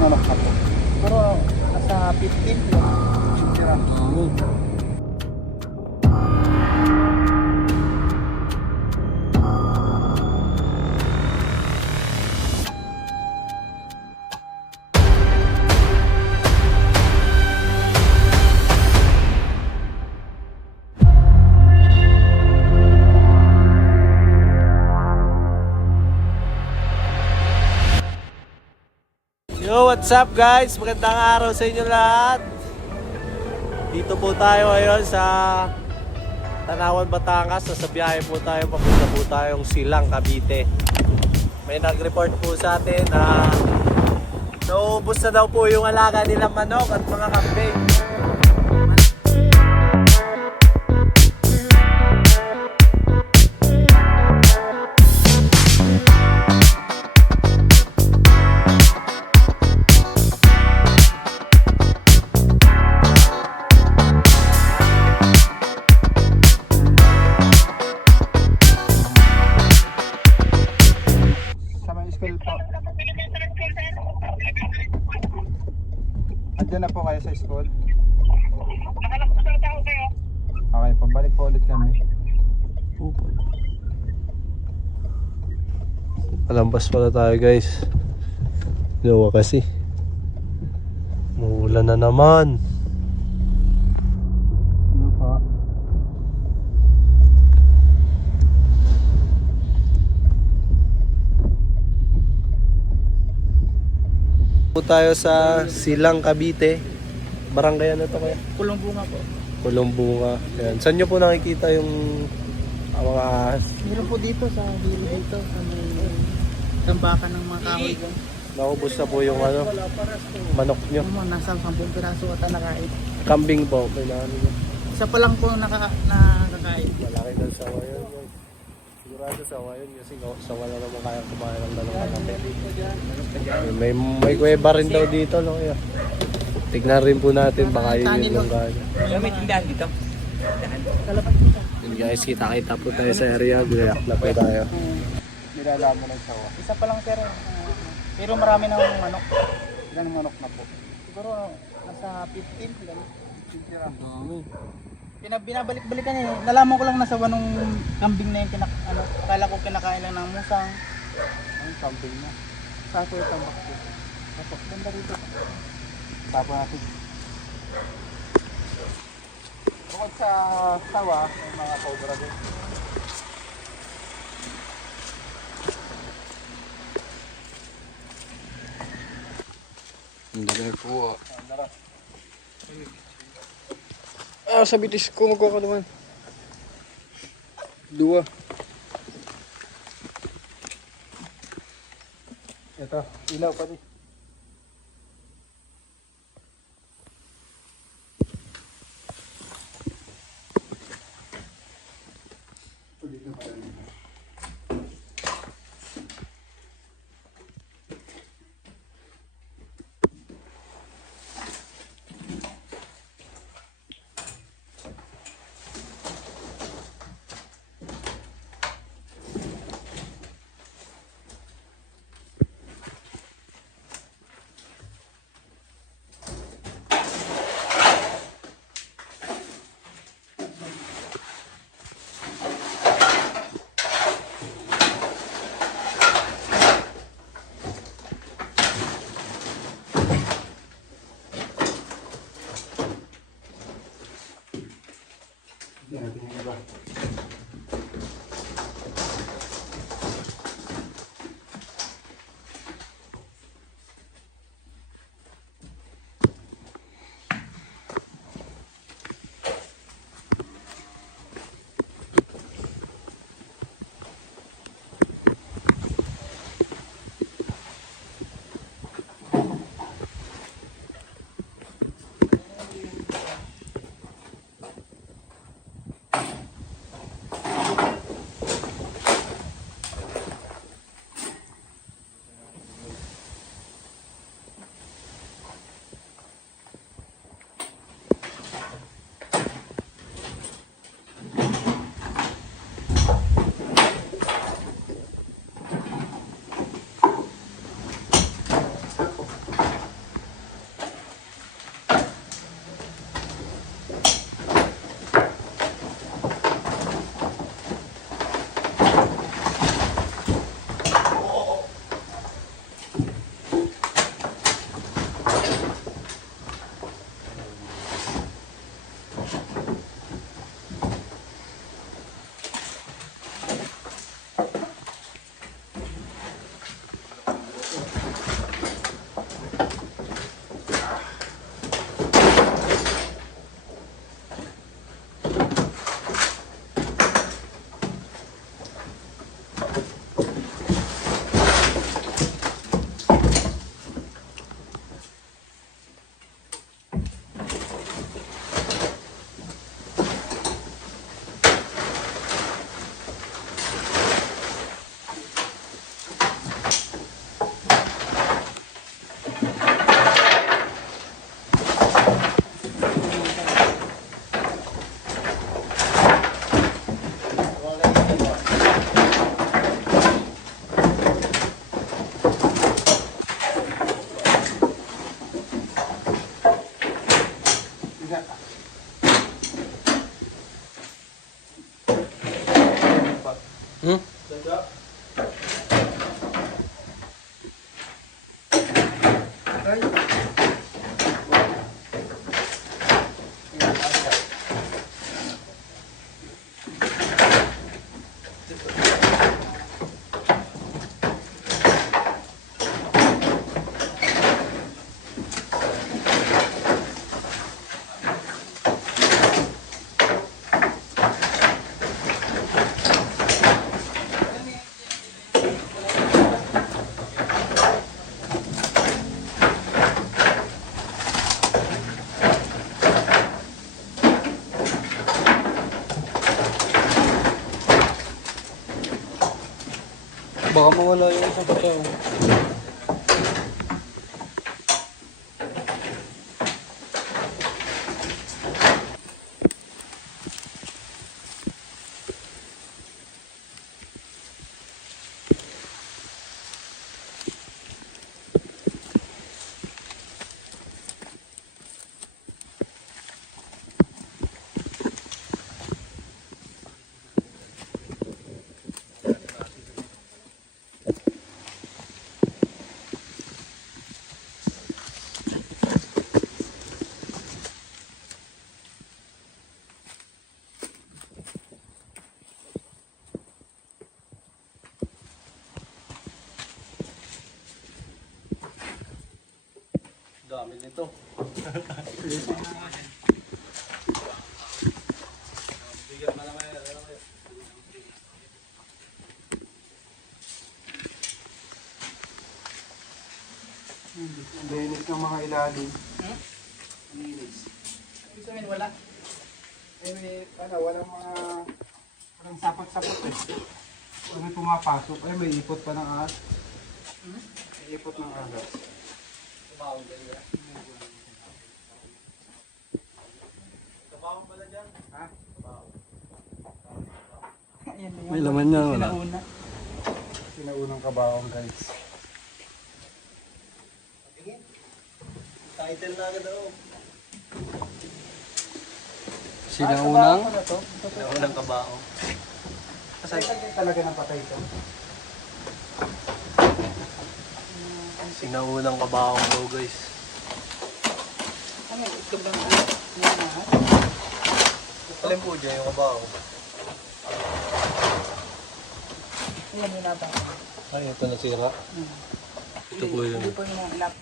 manok na po. Pero nasa 15 lang. 50 lang. Yo, what's up guys? Magandang araw sa inyo lahat. Dito po tayo ngayon sa Tanawan, Batangas. Sa biyahe po tayo, papunta po tayong Silang, Cavite. May nag-report po sa atin na naubos na daw po yung alaga nilang manok at mga kambing. Andiyan na po kayo sa school? Okay, pabalik po ulit kami. Palambas pala tayo guys. Gawa kasi muulan na naman. Ano pa? Po tayo sa Silang, Cavite. Barangay ano to kaya? Kulong-bunga po. Kulong-bunga. Ayan. Saan nyo po nakikita yung mga ahas? Meron po dito sa hilo dito sa may tambakan ng mga kahoy dyan. Naubos na po yung ano, manok nyo. Nasa 10 piraso ata nakain. Kambing po. Kailangan nyo. Isa pa lang po nakakain. Malaki daw sawa yun. Sigurado sawa yun kasi sawa na naman kaya kumain ng dalawang kambing. May kuweba rin daw dito. No? Tignan rin po natin baka yun yung gano'n. May tindahan dito. Yun guys, kita-kita po tayo sa area. Biyak na po tayo. Nilalaman ng sawa. Isa pa lang pero marami na ng manok. Ilang manok na po. Siguro nasa 15 lang. 15 lang. Binabalik-balikan niya. Nalaman ko lang nasawa nung kambing na yung kala ko kinakain lang ng musang. Ang kambing niya. Sako yung tambak ko. Sako. Ganda rito. Sako natin. Bukod sa sawa, may mga cobra din. Hindi na po. Sa bitis ko magkuha ka naman. Dua. Ito, ilaw pa din. Hmm? Baka mawala yung isang katao. Dami nito. Ang linis ng mga ilalim. Ang linis. Ibig sabihin wala. Walang mga... Walang sapot-sapot eh. Kung may pumapasok, ay may ipot pa ng ahas. May ipot ng ahas. Kabaho pala dyan. Ha? May laman niya, wala? Sinaunang kabaong guys. Title na agad ako. Sinaunang? Unang kabaho. Kasi talaga ng patay ito. Sinaunang kabaho daw guys. Ano, itlog lang ito. Alin po dyan yung kabaho? Yan yung nata. Ay, ito nasira. Ito po yun. Hindi po yung inap.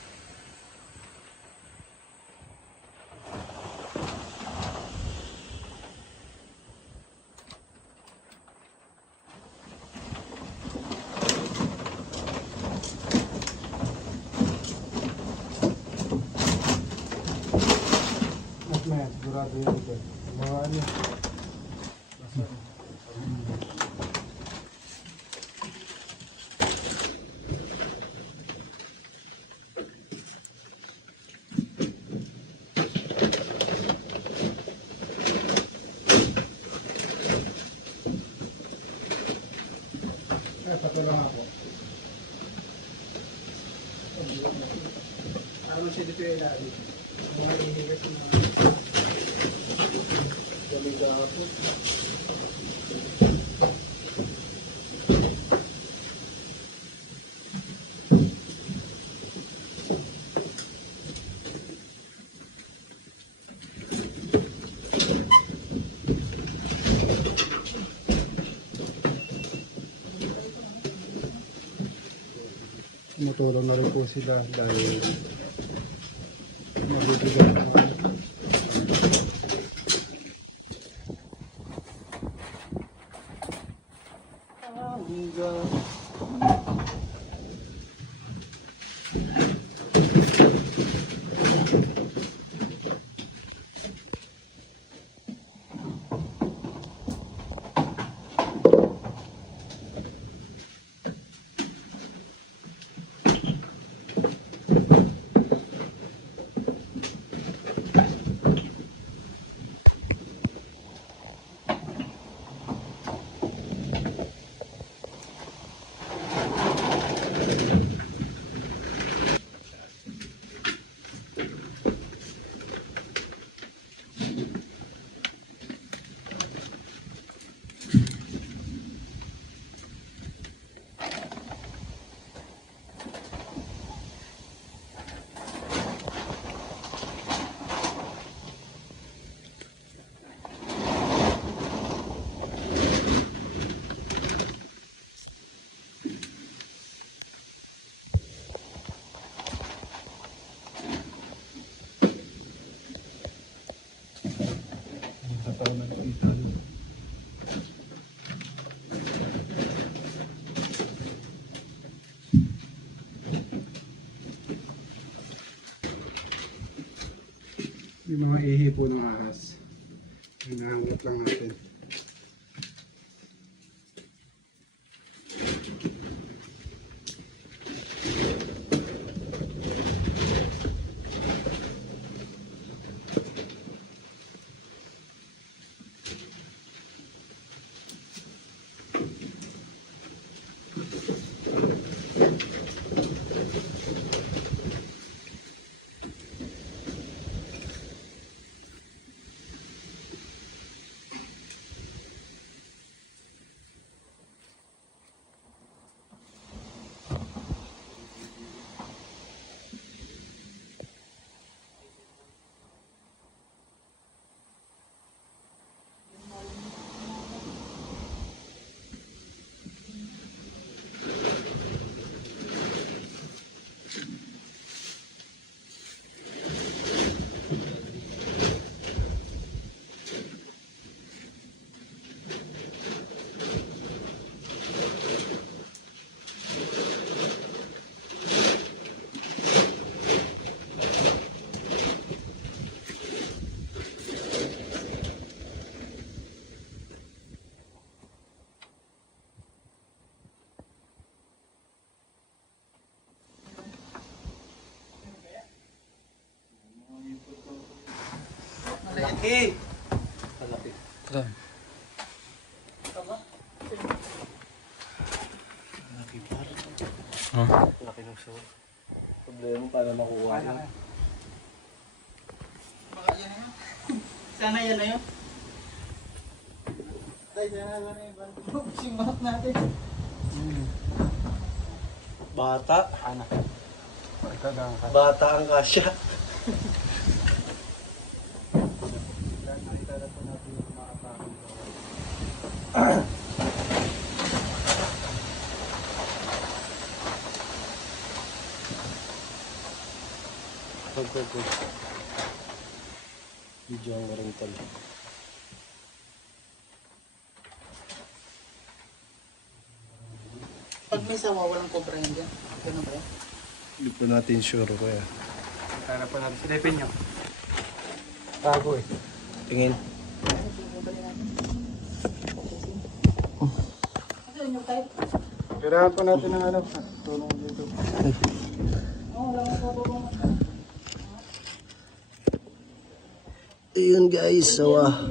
Sigurado yun ito. Mga ano. Patulong ako. Ano siya dito yung ilalim? Mga inihigas na gamiga ako. tutulong na rin po sila dahil mabibigat po. Yung mga ihi po ng ahas, hinahangat lang natin. Malaki! Malaki. Tara. Malaki par. Ha? Malaki ng sawa. Problema para makuha yun. Baka yan na yun. Sana yan na yun. Tay, sana na yun. Pusing manok natin. Bata. Anak. Bata ang kasya. Good. Video ang waring tol. Pag may sawa, walang cobra yan dyan. Ganun ba yan? Hindi po natin sure kaya. Tara pa natin. Silipin nyo. Tago eh. Tingin. Ano yun yung type? Kailangan pa natin ng ano, tulong dito. Oo, wala akong bababang. Ayun guys, sawa.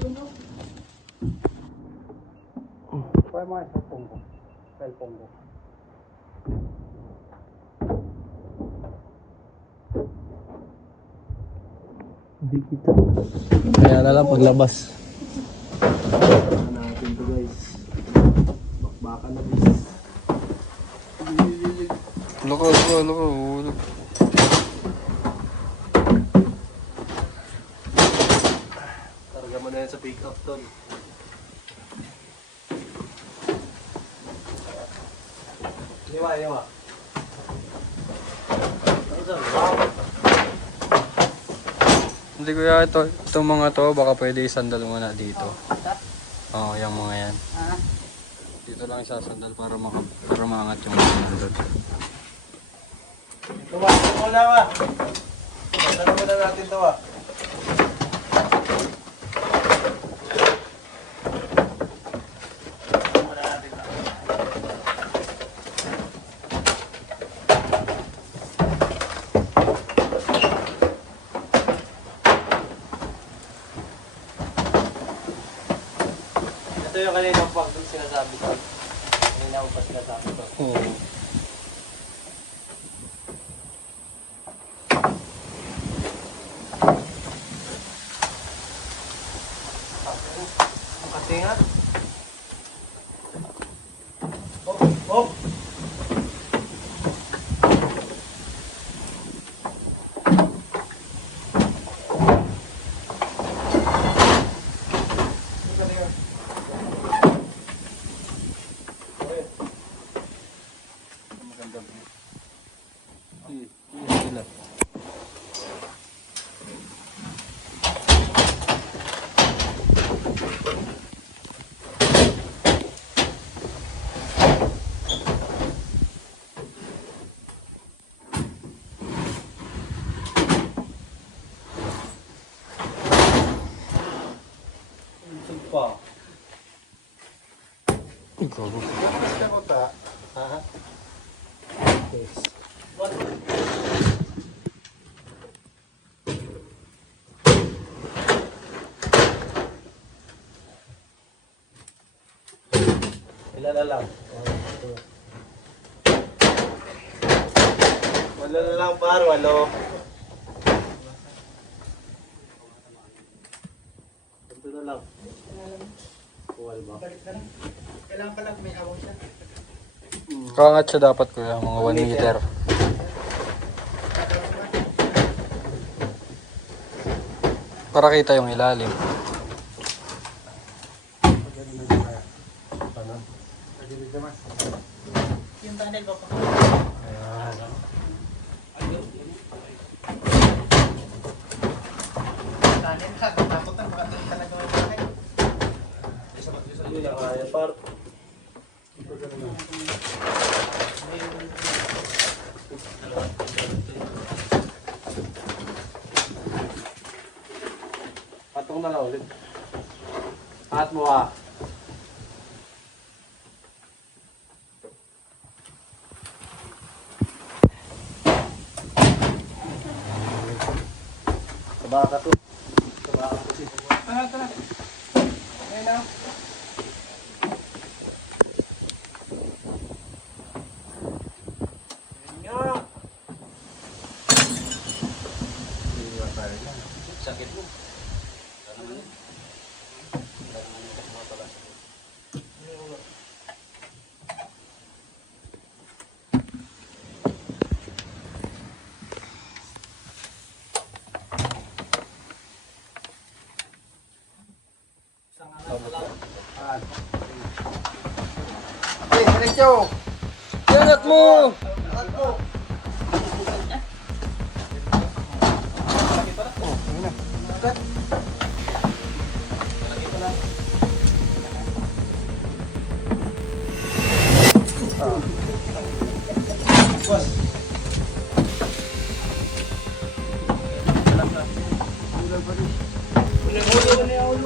Kaya mga cellphone ko. Hindi kita. Kaya na lang paglabas. Bakbakan natin to guys. Bakbakan na guys. Loko. Hulog. Karga mo na yan sa pick-up tol. Iwa. Hindi kuya, itong mga to, baka pwede isandal muna dito. Oo, yung mga yan. Ah, Dito lang isasandal para maangat yung mga nandun. Tuwa, wala ba? Ano muna natin tuwa? Ito yung kaninang pag sinasabi ko. Kanina ko pa sinasabi ko. Oo. Ang katingat. Oh, oh. Pa. Ikaw. Basta ko ta. Ha? Yes. What? Ilan na lang? Wala na lang par, walo. Ito na lang. Kuwal ba? balik na lang. Kailangan pala may awang siya. Kaangat siya dapat kuya, mga 1 meter. Para kita yung ilalim. Yung tunnel ba pa? Tunnel ka, takot na baka talaga may tunnel. Hindi na kaya par. Patong na lang ulit. Pat mo ah. Sabaka to. Sabaka to si Tara, tara. Ayun na. sakit mo. Hey, diretso. Yanat mo!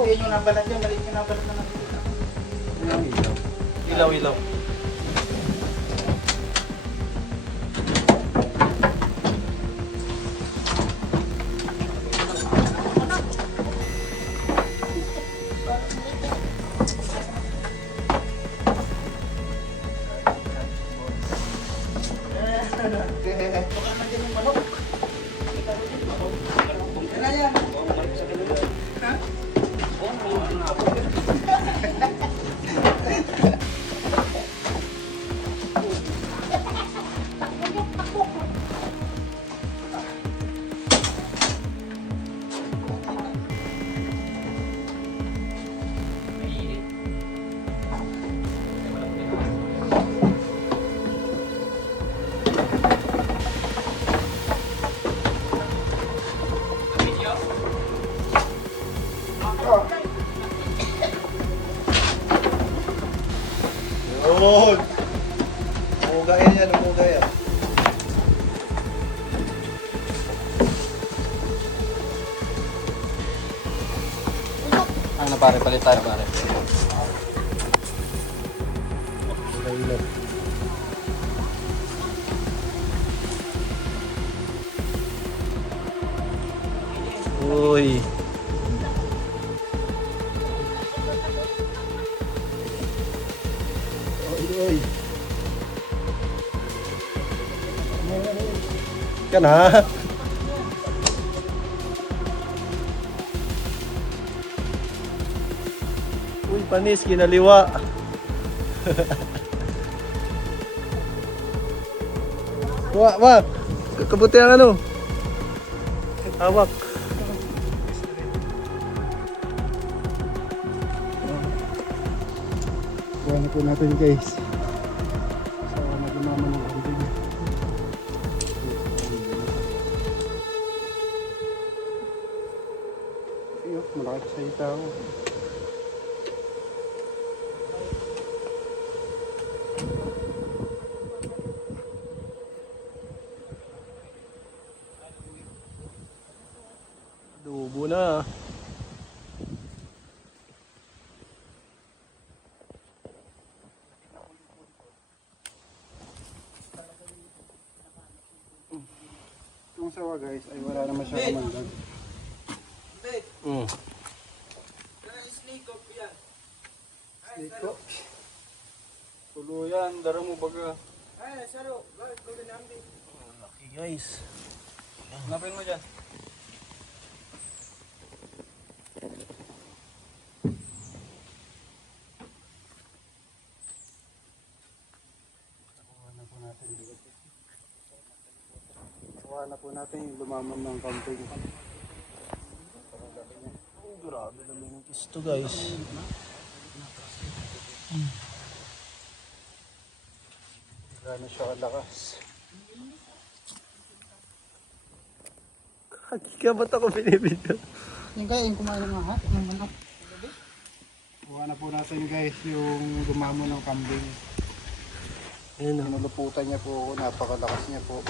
Yun yung nabalat yan, maliit yung nabalat na nakikita. Ilaw, ilaw. Baka man din yung manok. Yan na yan. Ha? Lumon! Lumugaya yan, lumugaya. Ano pare, palit tayo pare. Uy. Yan ha. Uy, panis, kinaliwa. Wak. Kabuti ang ano. Hawak. Kuha na po natin guys. So, nagumama ng kambing. Ayun, malaki sa itaw. Dubo na. Itong sawa guys ay wala naman siya kamandag. Snake ko. Tuluyan, dara mo baga. Laki guys. Hanapin mo dyan. Kuha na po natin yung lumaman ng kambing. Oh, grabe naman yung kisto guys. Gano'n siya kalakas. Kaki ka, ba't ako binibidyo? Yung kaya yung kumain ng lahat, ng manok. Kuha na po natin guys yung lumamon ng kambing. Ayun o. Nuluputan niya po ako, napakalakas niya po.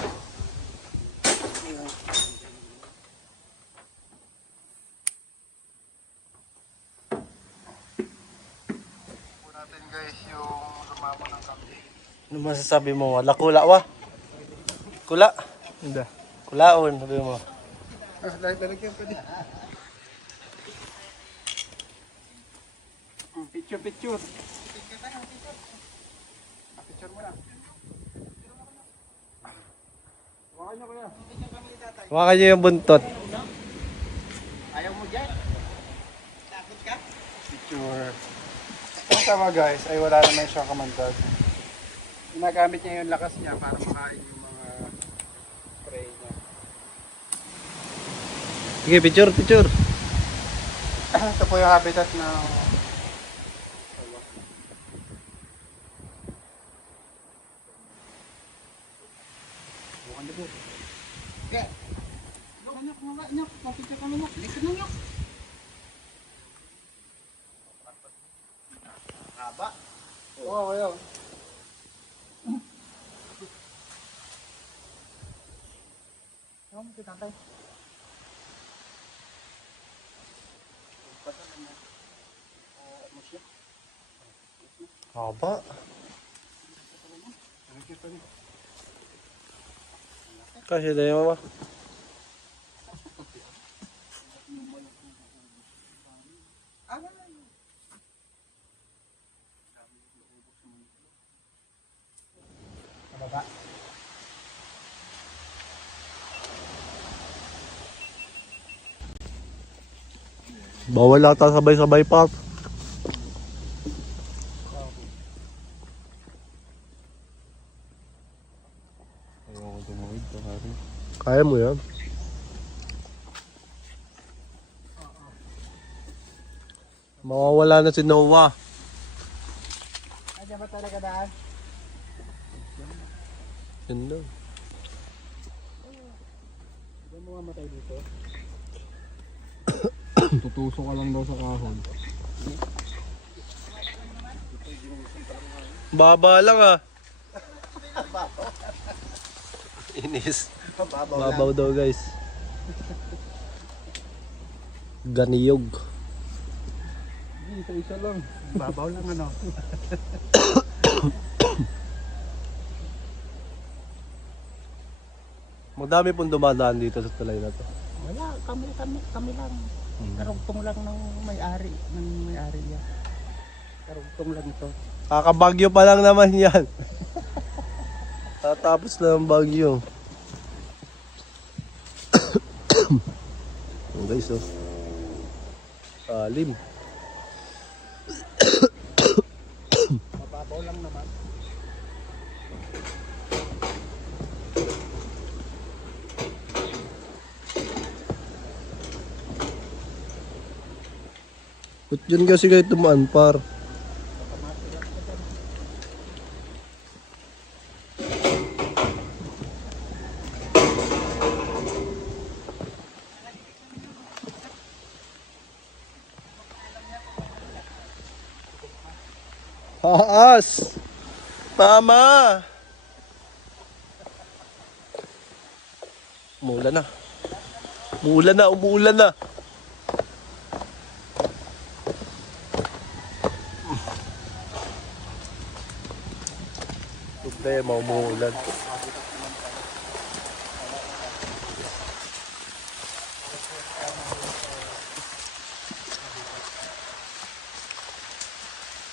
Po natin guys yung lumamon ng kambing. Ano masasabi mo? Wala kula wa? Kula? Hindi. Kulaon, sabi mo. Lahat lalagyan pa din. Picture. Picture mo na. Hawakan niyo kuya. Hawakan niyo yung buntot. Ayaw mo dyan? Takot ka? Picture. Ang tama guys ay wala naman siyang kamandag. Ginagamit niya yung lakas niya para makain yung mga prey niya. Sige, picture. Ito po yung habitat ng bukan na po. Kaya. Nyok, nyok. Mapicture kami nyok. Listen na nyok. Haba. Oo, kaya. Ano mo si tatay? Haba. Kasi dahil mama. Baba. Bawal ata sabay-sabay pa. Kaya mo yan. Mawawala na si Noah. Nandiyan ba talaga daan? Yan na. Hindi mo mamatay dito. Tutusok ka lang daw sa kahon. Baba lang ah. Inis. Babaw daw guys. Ganiyog. Isa lang. Babaw lang ano. Madami pong dumadaan dito sa tulay na to. Wala, kami lang. Karugtong lang ng may-ari yan. Karugtong lang ito. Kakabagyo pa lang naman yan. Tatapos na ang bagyo. Oh, guys, oh. Salim. Mababaw lang naman. Ba't dyan kasi kayo tumaan, par? Taas! Mama! Umuulan na. Umuulan na. Problema, umuulan.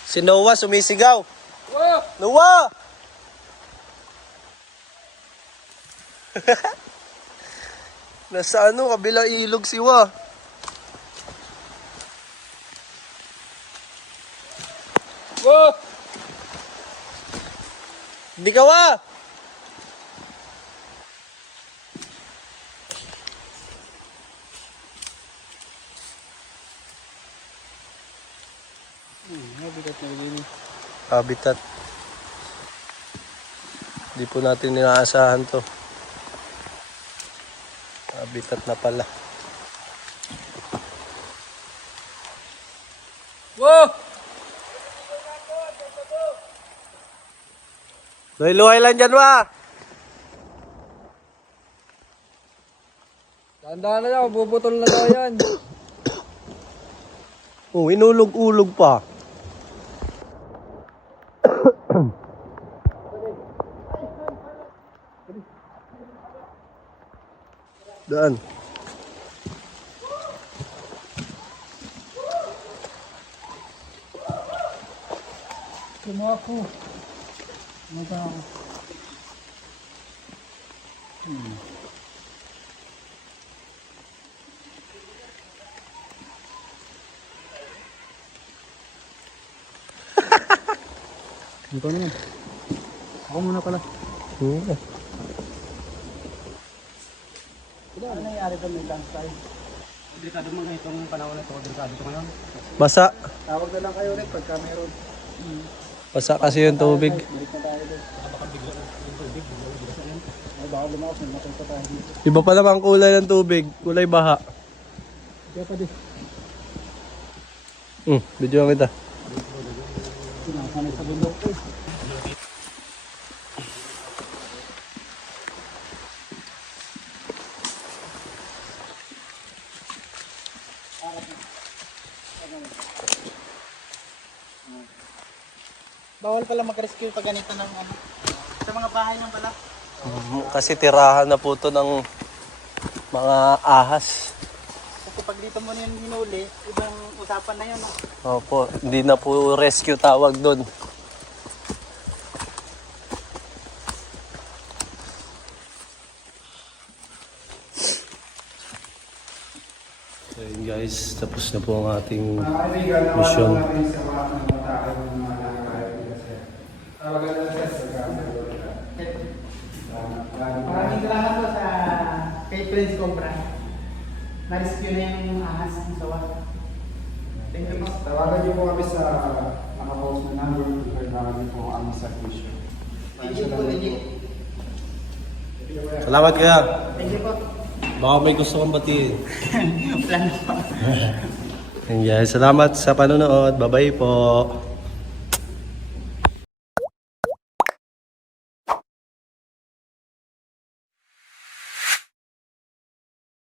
Si Noah sumisigaw. Noah! Nasa ano, kabilang ilog si Wa. Whoa! Hindi ka Wa! Mabigat na yun. Habitat. Hindi po natin inaasahan to. Habitat na pala. Whoa! Luhay-luhay lang dyan, Wa! Tandaan na lang, bubutol na daw yan. Oh, inulog-ulog pa. Daan. Kumuha ko. Kumuha ako. Ito naman. Ako muna pala. Ano nangyari ba may landslide? Delikado mo nga itong panahon na ito. Delikado ito ngayon. Basa. Tawag na lang kayo ulit pagka meron. Basa kasi yung tubig. Balik na tayo ulit. Baka bigla yung tubig. Ay baka lumakas. May mapunta tayo dito. Iba pa naman kulay ng tubig. Kulay baha. Kaya pa din. Video kita. Sinasanay sa bundok eh. Bawal pala mag-rescue pag ganito ng ano. Sa mga bahay lang pala. Kasi tirahan na po to ng mga ahas. Kasi pag dito mo yan hinuli, ibang usapan na yun. Opo, hindi na po rescue tawag doon. So yun guys, tapos na po ang ating mission. Maraming salamat po sa kay Prince Cobra. Na-rescue na yung ahas ng sawa. Thank you po. Tawagan niyo po kami sa nakapost na number kung kailangan niyo po ang subscription. Legit po, legit. Salamat kaya. Thank you po. Baka may gusto kong batiin. Wala na po. And guys, salamat sa panonood. Bye-bye po.